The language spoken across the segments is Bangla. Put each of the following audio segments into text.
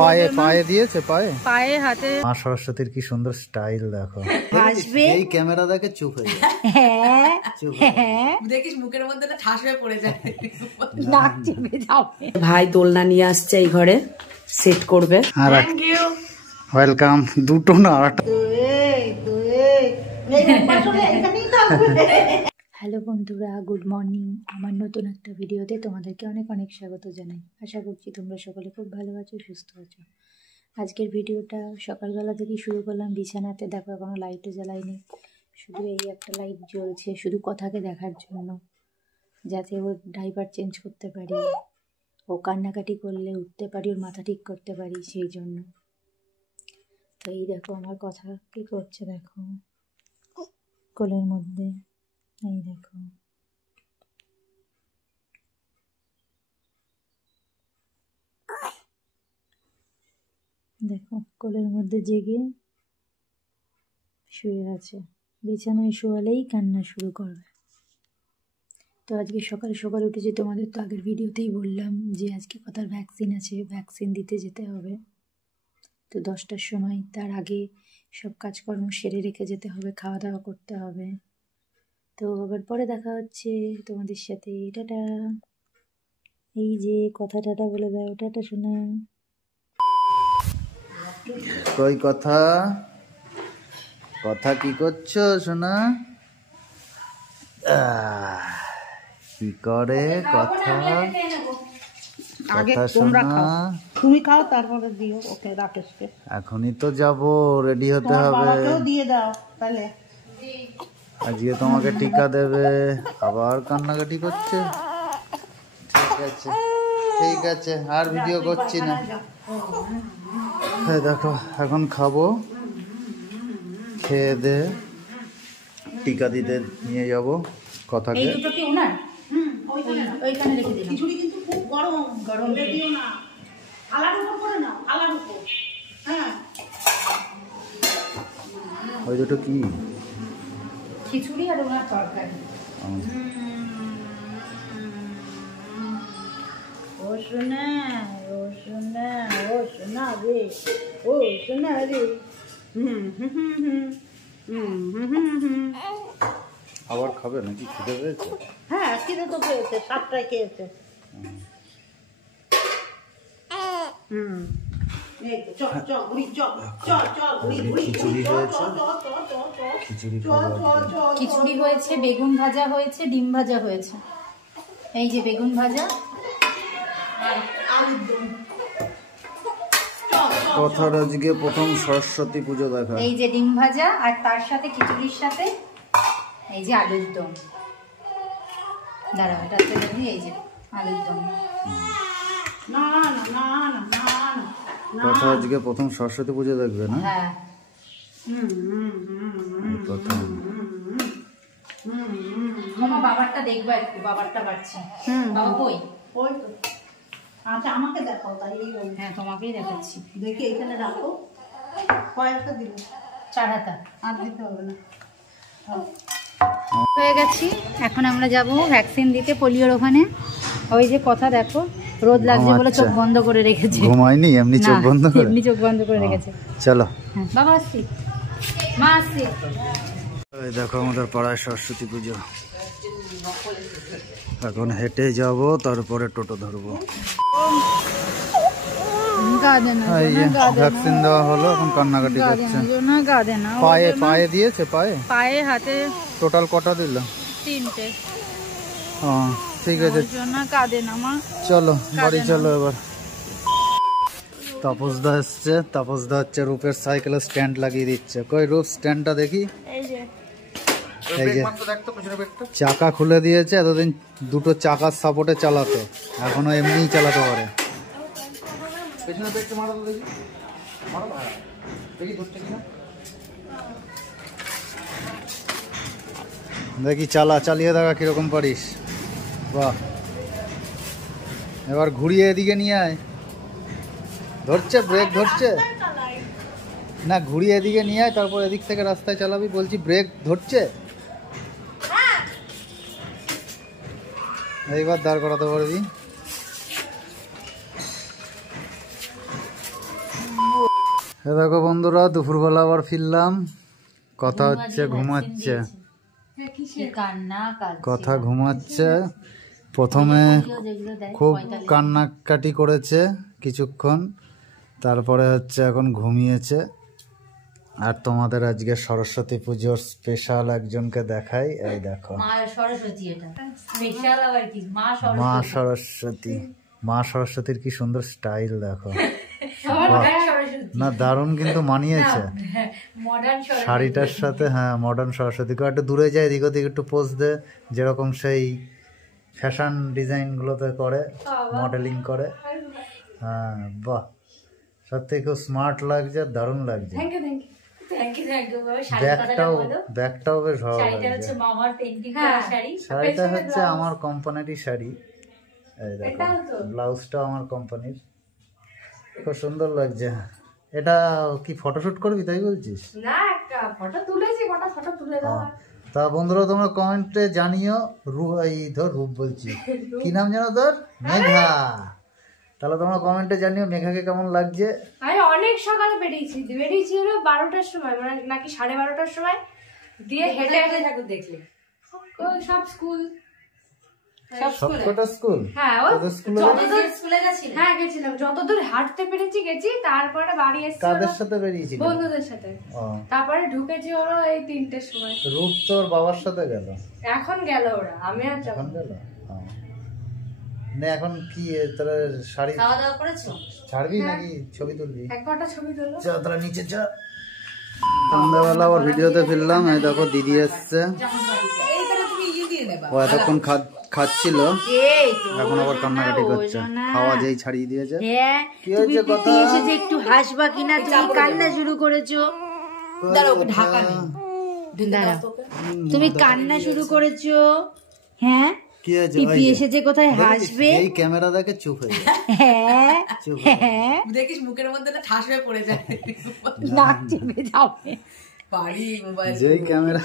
পায়ে পায়ে দিয়েছে, পায়ে পায়ে হাতে। মা সরস্বতীর কি সুন্দর স্টাইল দেখো। হাসবে, এই ক্যামেরা দেখে চুপ হয়ে যায়। হ্যাঁ হ্যাঁ, দেখিস মুখের মধ্যে না ঠাস হয়ে পড়ে যায়, নাক চেপে যাবে। ভাই দোলনা নিয়ে আসছে এই ঘরে, সেট করবে। Thank you, welcome. দুটো না আরেকটা। হ্যালো বন্ধুরা, গুড মর্নিং। আমার নতুন একটা ভিডিওতে তোমাদেরকে অনেক অনেক স্বাগত জানাই। আশা করছি তোমরা সকলে খুব ভালো আছো, সুস্থ আছো। আজকের ভিডিওটা সকালবেলা থেকেই শুরু করলাম। বিছানাতে দেখো এখনো লাইটও জ্বালাইনি, শুধু এই একটা লাইট জ্বলছে, শুধু কথাকে দেখার জন্য, যাতে ওর ডাইপার চেঞ্জ করতে পারি, ও কান্নাকাটি করলে উঠতে পারি, ওর মাথা ঠিক করতে পারি, সেই জন্য। তো এই দেখো আমার কথা কী করছে, দেখো কোলের মধ্যে, এই দেখো। দেখো কোলের মধ্যে জেগে শুয়ে আছে, বিছানায় শোয়ালেই কান্না শুরু করবে। তো আজকে সকাল সকাল উঠেছি, তোমাদের তো আগের ভিডিওতেই বললাম যে আজকে কথার ভ্যাকসিন আছে, ভ্যাকসিন দিতে যেতে হবে। তো 10টার সময়, তার আগে সব কাজকর্ম সেরে রেখে যেতে হবে, খাওয়া দাওয়া করতে হবে। তো আবার পরে দেখা হচ্ছে তোমাদের সাথে। টাটা। এই যে কথা টাটা বলে দাও, টাটা শোনা। কই কথা, কথা কি করছো শোনা? কি করে কথা, কথা শোনা? তুমি খাও তারপরে দিও ওকে, রাকেশকে। এখনই তো যাবো, রেডি হতে হবে। বাবাকেও দিয়ে দাও তাহলে। আজকে তোমাকে টিকা দেবে, আবার কান্নাকাটি করছে। ঠিক আছে ঠিক আছে, আর ভিডিও করছি না। হ্যাঁ দেখো, এখন খাবো, খেয়ে দে টিকা দিতে নিয়ে যাবো কথাকে। এই দুটো কি ওনার? ওইখানে রেখে দিলাম। খিচুড়ি কিন্তু খুব গরম, গরম দিও না, আলার উপর করে নাও, আলার উপর। হ্যাঁ, ওই দুটো কি? খিচুড়ি আর ওনার তরকারি। ও সোনা, ও সোনা, ও সোনা রে, ও সোনা রে। আবার খাবে নাকি? খিদে পেয়েছে? হ্যাঁ, খিদে তো পেয়েছে, 7টায় খেয়েছে। খিচুড়ি হয়েছে, বেগুন ভাজা হয়েছে, ডিম ভাজা হয়েছে। এই যে বেগুন ভাজা আর আলুর দম। কথার আজকে প্রথম সরস্বতী পুজো দেখা। এই যে ডিম ভাজা, আর তার সাথে খিচুড়ির সাথে এই যে আলুর দম। দাঁড়াও, এটা এই যে আলুর দম। কথা আজকে প্রথম সরস্বতী পুজো দেখবে না? হ্যাঁ, প্রথম। মামা বাবারটা দেখবা একটু, বাবারটা বাড়ছে। বাবা কই? ওই তো। আচ্ছা, আমাকে দেখাও তাই। হ্যাঁ, তোমাকেই দেখাচ্ছি। দেখি এখানে রাখো। কয়েকটা দিল, 4 হাতা আর দিতে হবে না। হয়ে গেছি, এখন আমরা যাব ভ্যাকসিন দিতে পোলিওর ওখানে। ওই যে কথা দেখো, রোদ লাগছে বলে চোখ বন্ধ করে রেখেছে। ঘুমায়নি, এমনি চোখ বন্ধ করে, এমনি চোখ বন্ধ করে রেখেছে। চলো বাবা আসছি, মা আসছি। এই দেখো আমাদের পাড়ায় সরস্বতী পুজো। এখন হেঁটে যাব, তারপরে টোটো ধরবো। ভ্যাকসিন দেওয়া হলো, এখন কান্নাকাটি করছে। পায়ে পায়ে দিয়েছে, পায়ে পায়ে হাতে টোটাল কটা দিল? 3টে। ঠিক আছে, চলো বাড়ি চলো এবার। তাপসদা এসছে, তাপসদা হচ্ছে রূপের সাইকেলের স্ট্যান্ড লাগিয়ে দিচ্ছে। কই রূপ, স্ট্যান্ডটা দেখি। এই যে চাকা খুলে দিয়েছে, এতদিন দুটো চাকার সাপোর্টে চালাতো, এখনো এমনিই চালাতে পারে। দেখি চালা, চালিয়ে দেখা কিরকম পারিস। বাহ, এবার ঘুরিয়ে এদিকে নিয়ে আয়। ধরছে, ব্রেক ধরছে না, ঘুরিয়ে এদিকে নিয়ে আয়, তারপর এদিক থেকে রাস্তায় চালাবি। বলছি ব্রেক ধরছে, এইবার দাঁড় করাতে পারবি। দেখো বন্ধুরা, দুপুরবেলা আবার ফিরলাম। কথা হচ্ছে ঘুমাচ্ছে, কথা ঘুমাচ্ছে। প্রথমে খুব কান্নাকাটি করেছে কিছুক্ষণ, তারপরে হচ্ছে এখন ঘুমিয়েছে। আর তোমাদের আজকে সরস্বতী পুজোর স্পেশাল একজনকে দেখাই। এই দেখো মা সরস্বতী। মা সরস্বতীর কি সুন্দর স্টাইল দেখো না, দারুণ কিন্তু মানিয়েছে শাড়িটার সাথে। হ্যাঁ, মডার্ন সরস্বতী। একটু দূরে যায়, এদিক ওদিক একটু পোজ দে, যেরকম সেই ফ্যাশন ডিজাইনগুলোতে করে, মডেলিং করে। হ্যাঁ, বাহ, সত্যি খুব স্মার্ট লাগছে, দারুণ লাগছে। ব্যাগটাও বেশ ভালো লাগছে। শাড়িটা হচ্ছে আমার কোম্পানিরই শাড়ি। এই দেখো, ব্লাউজটাও আমার কোম্পানির, খুব সুন্দর লাগছে। এটা কি ফটোশুট করবি তাই বলছিস? না, একটা ফটো তুলেছি, ফটো তুলে দাও। তা বন্ধুরা তোমরা কমেন্টে জানিও। রূপ বলছি, কি নাম জানো তোর? মেঘা। তাহলে তোমরা কমেন্টে জানিও মেঘাকে কেমন লাগছে। আমি অনেক সকালে বেরিয়েছি হলো 12টার সময়, মানে নাকি 12:30টার সময়, দিয়ে হেঁটে হেঁটে ঠাকুর দেখলে সব স্কুল। হ্যাঁ, গেছিলাম, যতদূর হাঁটতে পেরেছি গেছি, তারপরে বাড়ি এসেছি। কাদের সাথে বেরিয়েছি? বন্ধুদের সাথে। তারপরে ঢুকেছি হলো এই 3টের সময়। রূপ তোর বাবার সাথে গেল? এখন গেল ওরা, আমি আর এখন গেল না। এখন কি তোর শাড়ি খাওয়া দাওয়া করেছো? ছাড়বি নাকি ছবি তুলবি? একটা ছবি তুলো। চল তাহলে নিচে চল। সন্ধ্যাবেলা আবার ভিডিওতে ফিরলাম। এই দেখো দিদি এসছে, ও এতক্ষণ খাচ্ছিল, এখন আবার কান্নাকাটি করছে। খাওয়া যেই ছাড়িয়ে দিয়েছে। কি হয়েছে কথা? একটু হাসবা কিনা, তুমি কান্না শুরু করেছো। তুমি কান্না শুরু করেছো। হ্যাঁ, কি হয়েছে? পিপি এসেছে, কোথায় হাসবে? এই ক্যামেরা দেখে চুপ হয়ে যায়। হ্যাঁ, দেখিস মুখের মধ্যে ঠাস হয়ে পড়ে যায়, নাক চেপে যাবে। যেই ক্যামেরা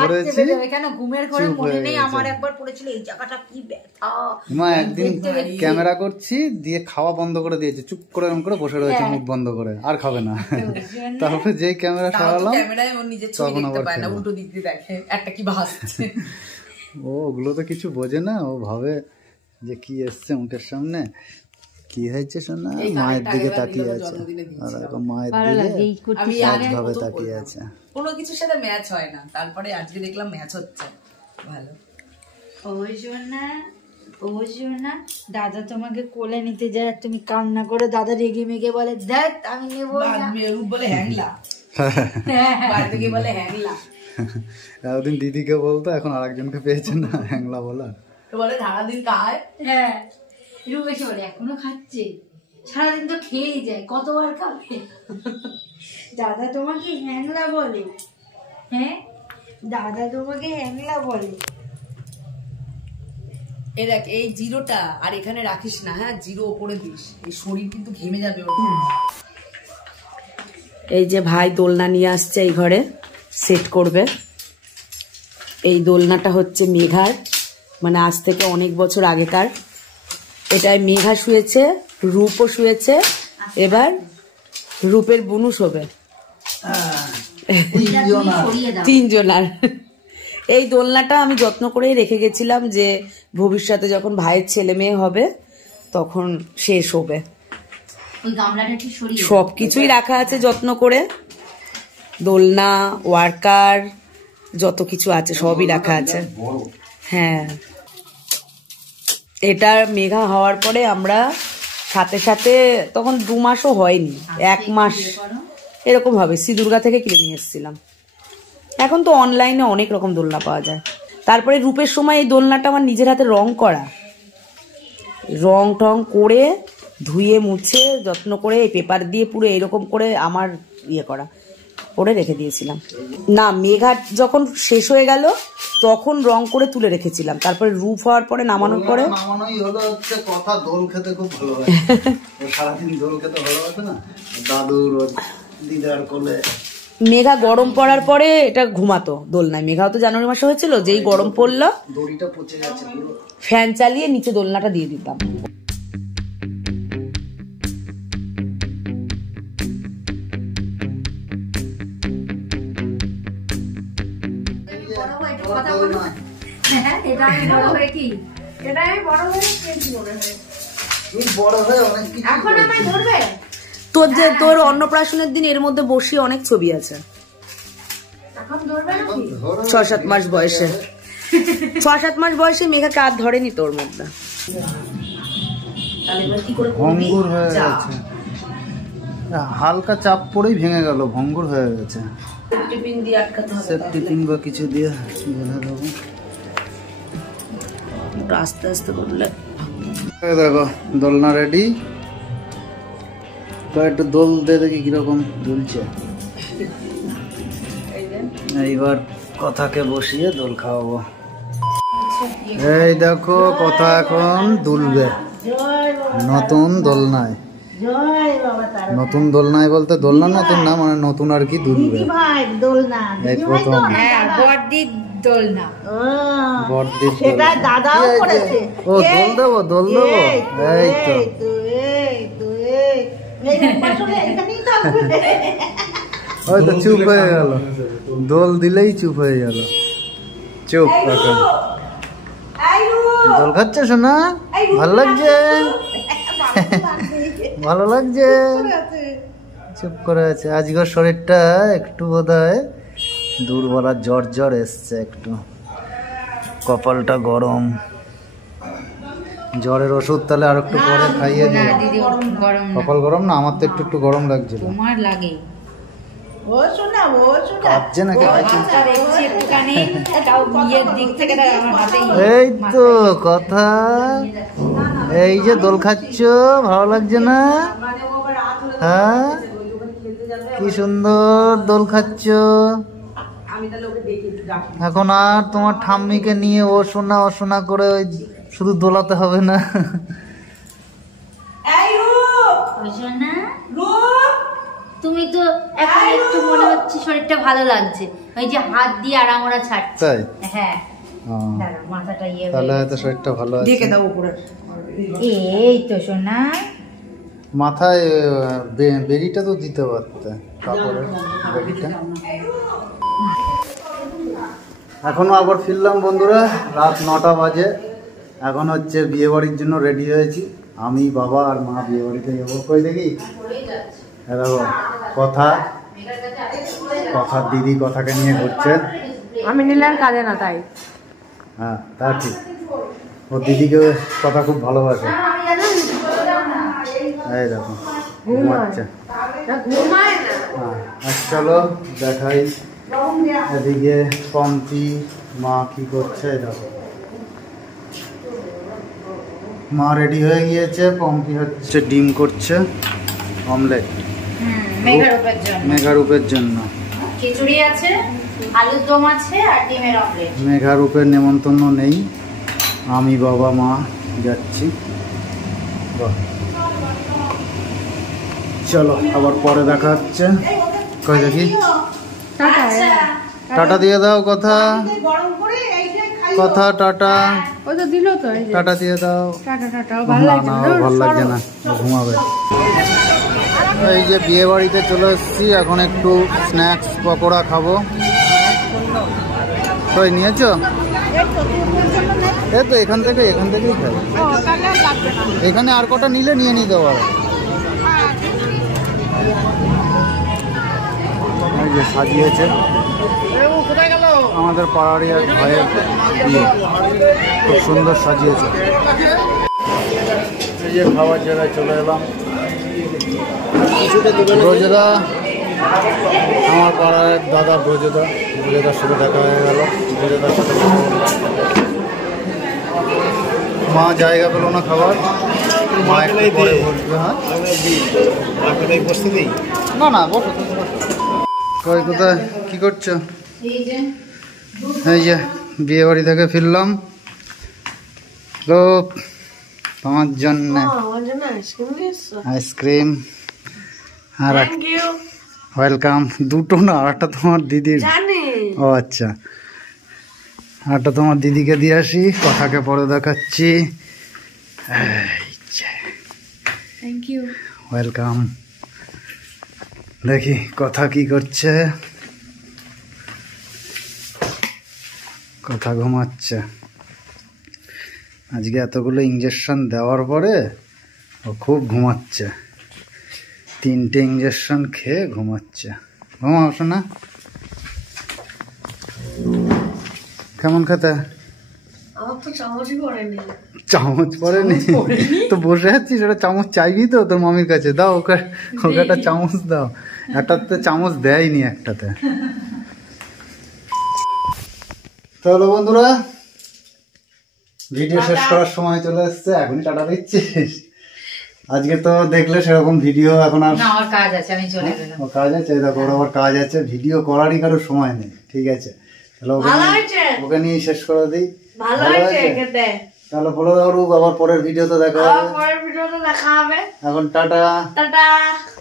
ধরেছি, কেন ঘুমের ঘরে মনে নেই আমার একবার পড়েছিল এই জায়গাটা কি ব্যথা। মা একদিন ক্যামেরা করছি, দিয়ে খাওয়া বন্ধ করে দিয়েছে, চুপ করে এরকম করে বসে রয়েছে, মুখ বন্ধ করে, আর খাবে না। তারপরে যেই ক্যামেরা সরালাম, তখন আবার উল্টো দিক দিয়ে দেখে একটা কি ভাসছে। ওগুলো তো কিছু বোঝে না, ও ভাবে যে কি এসছে মুখের সামনে। কি হয়েছে শোনা? মায়ের দিকে তাকিয়ে আছে, আর এখন মায়ের দিকে ভাবে তাকিয়ে আছে। কোনো কিছুর সাথে ম্যাচ হয় না, তারপরে আজকে দেখলাম ম্যাচ হচ্ছে ভালো। ও শোনা, দাদা তোমাকে কোলে নিতে যায়, তুমি কান্না করে, দাদা রেগে মেগে বলে দেখ আমি নেবো না। রূপ বলে হ্যাংলা, বাড়িতে গিয়ে বলে হ্যাংলা। এতদিন দিদিকে বলতো, এখন আরেকজনকে পেয়েছে না হ্যাংলা বলা, বলে সারাদিন খায়। হ্যাঁ, রূপ এসে বলে এখনো খাচ্ছে, সারাদিন তো খেয়েই যায়, কতবার খাবে। দাদা তোমাকে হ্যাংলা বলে? হ্যাঁ, দাদা তোমাকে হ্যাংলা বলে? এই দেখ, এই জিরোটা আর এখানে রাখিস না, হ্যাঁ, জিরো ওপরে দিস, এই শরীর কিন্তু ঘেমে যাবে। এই যে ভাই দোলনা নিয়ে আসছে, এই ঘরে সেট করবে। এই দোলনাটা হচ্ছে মেঘার, মানে আজ থেকে অনেক বছর আগেকার। এটায় মেঘা শুয়েছে, রূপও শুয়েছে, এবার রূপের বুনু শোবে, 3 জনার। এই দোলনাটা আমি যত্ন করেই রেখে গেছিলাম, যে ভবিষ্যতে যখন ভাইয়ের ছেলে মেয়ে হবে তখন সে শোবে। সবকিছুই রাখা আছে যত্ন করে, দোলনা, ওয়ার্কার, যত কিছু আছে সবই রাখা আছে। হ্যাঁ, এটা মেঘা হওয়ার পরে আমরা সাথে সাথে, তখন 2 মাসও হয়নি, 1 মাস এরকম হবে, দুর্গা থেকে কিনে নিয়ে এসেছিলাম। এখন তো অনলাইনে অনেক রকম দোলনা পাওয়া যায়। তারপরে রূপের সময় এই দোলনাটা আমার নিজের হাতে রং করা, রং টং করে ধুয়ে মুছে যত্ন করে এই পেপার দিয়ে পুরো এরকম করে আমার ইয়ে করা করে রেখে দিয়েছিলাম। না, মেঘা যখন শেষ হয়ে গেল তখন রং করে তুলে রেখেছিলাম, তারপরে রূপ হওয়ার পরে নামানোর পরে নামানোই হলো হচ্ছে কথা। দোল খেতে খুব ভালো লাগে, সারাদিন দোল খেতে ভালো লাগে না, দাদুর দিদার কোলে। মেঘা গরম পড়ার পরে এটা ঘুমাতো দোলনায়। মেঘাও তো জানুয়ারি মাসে হয়েছিল, যেই গরম পড়লো দড়িটা পচে যাচ্ছে, ফ্যান চালিয়ে নিচে দোলনাটা দিয়ে দিতাম। বড় হয়ে একটু কথা বলো। হ্যাঁ, এটা আমি বড় হয়ে কি? এটা আমি বড় হয়ে কি মনে হয়? তুই বড় হয়ে অনেক কিছু এখন আমায় ধরবে? তোর অন্নপ্রাশনের দিন এর মধ্যে বসিয়ে অনেক ছবি আছে। এখন ধরবে নাকি? 6-7 মাস বয়সে 6-7 মাস বয়সে মেঘাকে আর ধরেনি তোর মধ্যে। ভঙ্গুর হয়ে গেছে, হালকা চাপ পড়েই ভেঙে গেল, ভঙ্গুর হয়ে গেছে। টিফিন দিয়ে আটকাতে হবে, সেফটি পিন বা কিছু দিয়ে বেঁধে দেবো। আস্তে আস্তে করলে। দেখো দোলনা রেডি, একটু দোল দিয়ে দেখি কিরকম দুলছে। এইবার কথাকে বসিয়ে দোল খাওয়াবো। এই দেখো কথা এখন দুলবে নতুন দোলনায়। নতুন দোলনায় বলতে দোলনা নতুন না, মানে নতুন আর কি দুলবে। এই প্রথম বড়দির দোলনা। বড়দির ও দোল দেবো এই তো। হয়তো চুপ হয়ে গেল, দোল দিলেই চুপ হয়ে গেল। চুপ এখন দোল খাচ্ছে শোনা, ভালো লাগছে ভালো লাগছে, চুপ করে আছে। আজকের শরীরটা একটু বোধহয় দুর্বল, জ্বর জ্বর এসছে একটু, কপালটা গরম। জ্বরের ওষুধ তাহলে আর একটু পরে খাইয়ে দিই। কপাল গরম না, আমার তো একটু একটু গরম লাগছিল। তোমার লাগে কাঁপছে নাকি? এই এই তো কথা, এই যে দোল খাচ্ছ ভালো লাগছে না? হ্যাঁ, কি সুন্দর দোল খাচ্ছ। এখন আর তোমার ঠাম্মিকে নিয়ে ও শোনা করে ওই শুধু দোলাতে হবে না। তুমি তো এখন একটু মনে হচ্ছে শরীরটা ভালো লাগছে, ওই যে হাত দিয়ে আরাম ওরা ছাড়ছে। তাই? হ্যাঁ, মাথাটা ইয়ে তাহলে হয়তো শরীরটা ভালো আছে। এই তো শোনা, মাথায় বেরিটা তো দিতে পারতে, কাপড়ের বেরিটা। এখনো আবার ফিরলাম বন্ধুরা, রাত 9টা বাজে। এখন হচ্ছে বিয়ে বাড়ির জন্য রেডি হয়েছি, আমি বাবা আর মা বিয়ে বাড়িতে যাবো। কই দেখি দেখো কথার দিদি কথাকে নিয়ে ঘুরছে। আমি নিলাম কাজে না তাই। হ্যাঁ তা ঠিক, ও দিদিকে কথা খুব ভালোবাসে। এই দেখো ঘুমাচ্ছে। হ্যাঁ চলো দেখাই এদিকে পম্পি মা কি করছে। দেখো মা রেডি হয়ে গিয়েছে, পম্পি হচ্ছে ডিম করছে অমলেট মেঘারূপের জন্য। খিচুড়ি আছে, আলুর দম আছে আর ডিমের অমলেট। মেঘারূপের নেমন্তন্ন নেই, আমি বাবা মা যাচ্ছি। বাহ, চলো আবার পরে দেখা হচ্ছে। কই দেখি টাটা দিয়ে দাও কথা, কথা টাটা, টাটা দিয়ে দাও। না ভালো লাগছে না, ঘুমাবে। এই যে বিয়ে বাড়িতে চলে এসেছি, এখন একটু স্ন্যাক্স পকোড়া খাবো। কই নিয়েছো? এই তো এখান থেকেই খাই। এখানে আর কটা নিলে নিয়ে নিতে পারো। এই যে সাজিয়েছে আমাদের পাড়ারই এক ভাইয়ের বিয়ে, খুব সুন্দর সাজিয়েছে। এই যে খাওয়ার জায়গায় চলে এলাম। ব্রজদা, আমার পাড়ার দাদা ব্রজদার সাথে দেখা হয়ে গেল। ব্রজদার সাথে মা জায়গা পেল না খাবার, মা একটু পরে বসবে। হ্যাঁ না বসো। কই কোথায় কি করছো? এই যে বিয়ে বাড়ি থেকে ফিরলাম, তোমার জন্য আইসক্রিম আর ওয়েলকাম। দুটো না, আরেকটা তোমার দিদির। ও আচ্ছা, আরেকটা তোমার দিদিকে দিয়ে আসি, কথাকে পরে দেখাচ্ছি। Thank you, welcome. দেখি কথা কি করছে। কোথা ঘুমাচ্ছে। আজকে এতগুলো ইঞ্জেকশন দেওয়ার পরে ও খুব ঘুমাচ্ছে, 3টে ইঞ্জেকশন খেয়ে ঘুমাচ্ছে। ঘুমাও শোনা। কেমন খেতে? চামচ পড়েনি তো বসে আছিস, ওটা চামচ চাইবি তো তোর মামির কাছে, দাও ওকে, ওকে একটা চামচ দাও। একটাতে চামচ দেয়নি একটাতে। তাহলে বন্ধুরা ভিডিও শেষ করার সময় চলে এসছে, এখনই টাটা দিচ্ছিস? আজকে তো দেখলে সেরকম ভিডিও এখন আর আমার কাজ আছে, আমি চলে গেলাম। ও কাজ আছে, দেখো ওর আবার কাজ আছে, ভিডিও করারই কারো সময় নেই। ঠিক আছে, তাহলে ওকে নিয়ে শেষ করে দিই। ভালো হয়েছে? তাহলে বলে দাও রূপ, আবার পরের ভিডিওতে দেখা হবে। এখন টাটা।